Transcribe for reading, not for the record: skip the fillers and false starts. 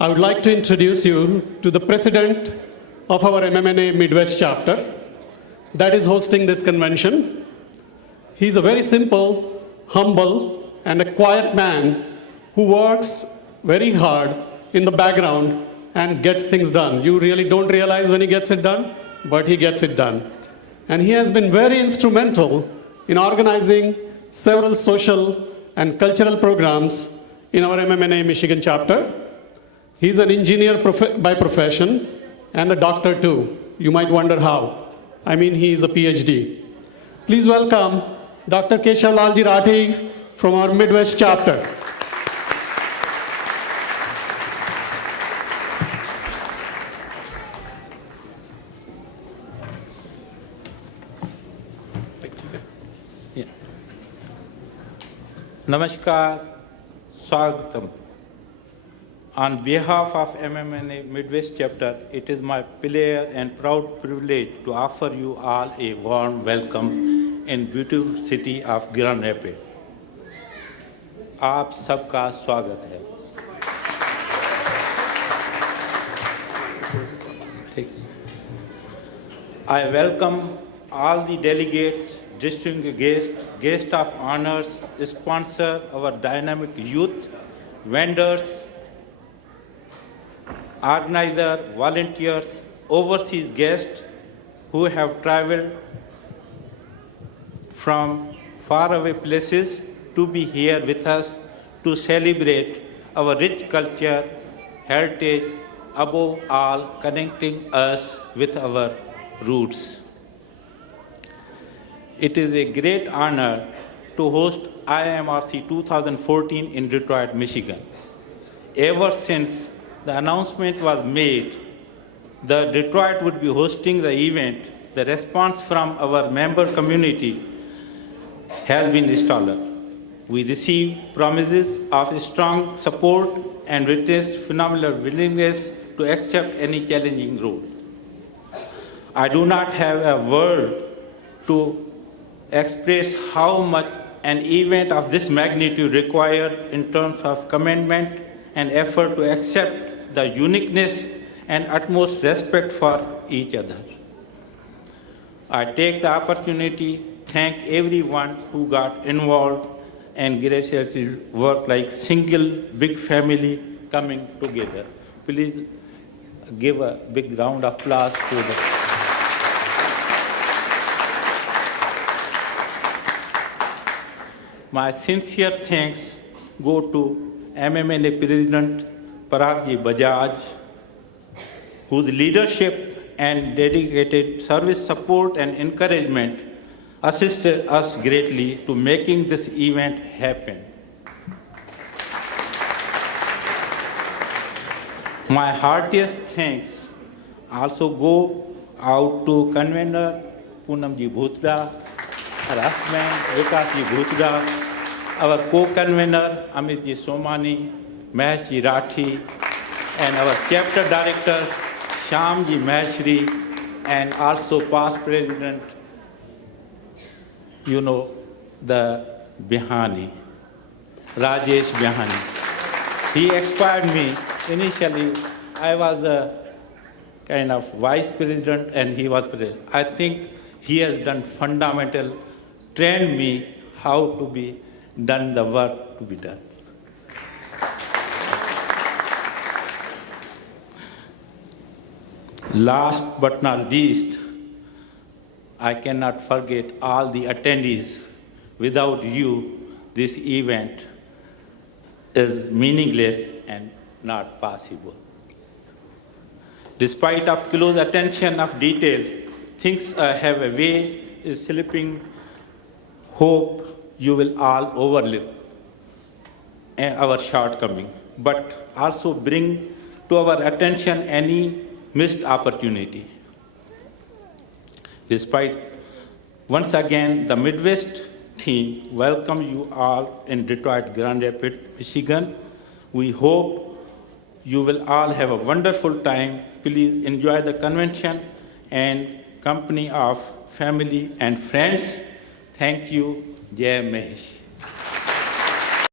I would like to introduce you to the president of our MMNA Midwest chapter that is hosting this convention. He's a very simple, humble, and a quiet man who works very hard in the background and gets things done. You really don't realize when he gets it done, but he gets it done. And he has been very instrumental in organizing several social and cultural programs in our MMNA Michigan chapter. He's an engineer by profession and a doctor too. You might wonder how. I mean, he is a PhD. Please welcome Dr. Keshav Lalji Rathi from our Midwest chapter. Namaskar, Swagatam. On behalf of MMNA Midwest chapter, it is my pleasure and proud privilege to offer you all a warm welcome in beautiful city of Grand Rapids. आप सबका स्वागत है। I welcome all the delegates, distinguished guests of honors, sponsor our dynamic youth, vendors, organizers, volunteers, overseas guests who have traveled from faraway places to be here with us to celebrate our rich culture, heritage, above all connecting us with our roots. It is a great honor to host IMRC 2014 in Detroit, Michigan. Ever since the announcement was made that Detroit would be hosting the event, the response from our member community has been stellar. We received promises of strong support and witnessed phenomenal willingness to accept any challenging role. I do not have a word to express how much an event of this magnitude required in terms of commitment and effort to accept the uniqueness and utmost respect for each other. I take the opportunity to thank everyone who got involved and graciously worked like single big family coming together. Please give a big round of applause to them. My sincere thanks go to MMNA President Paragji Bajaj, whose leadership and dedicated service support and encouragement assisted us greatly to making this event happen. My heartiest thanks also go out to convener Poonamji Bhutra, her husband Vikasji Bhutra, our co-convener Amitji Somani, Maheshji Rathi, and our chapter director Shyamji Maheshri, and also past president, the Bihani, Rajesh Bihani. He inspired me. Initially, I was a kind of vice president and he was president. I think he has done fundamental, trained me how to be done the work to be done. Last but not least, I cannot forget all the attendees. Without you, this event is meaningless and not possible. Despite of close attention of detail, things have a way of slipping. Hope you will all overlook our shortcoming, but also bring to our attention any missed opportunity. Despite, once again, the Midwest team welcome you all in Detroit, Grand Rapids, Michigan. We hope you will all have a wonderful time. Please enjoy the convention and company of family and friends. Thank you. Jai Mahesh.